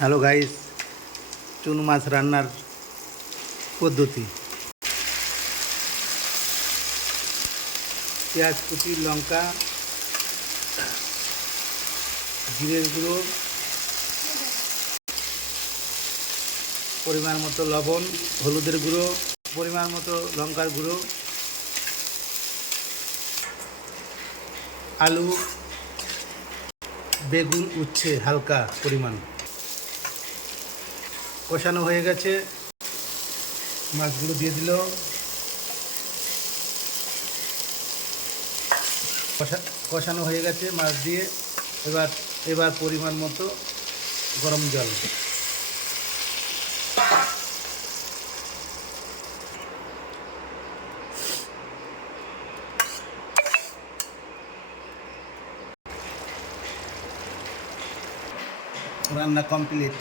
Hello guys, চুনো মাছ রান্নার পদ্ধতি। পেঁয়াজ কুচি, লঙ্কা, জিরের গুঁড়ো, পরিমাণ মতো লবণ, হলুদের গুঁড়ো, পরিমাণ মতো লঙ্কার গুঁড়ো, আলু, বেগুন, উচ্ছে হালকা পরিমাণ। কষানো হয়ে গেছে, মাছগুলো দিয়ে দিল। কষানো হয়ে গেছে মাছ দিয়ে। এবার পরিমাণ মতো গরম জল। রান্না কমপ্লিট।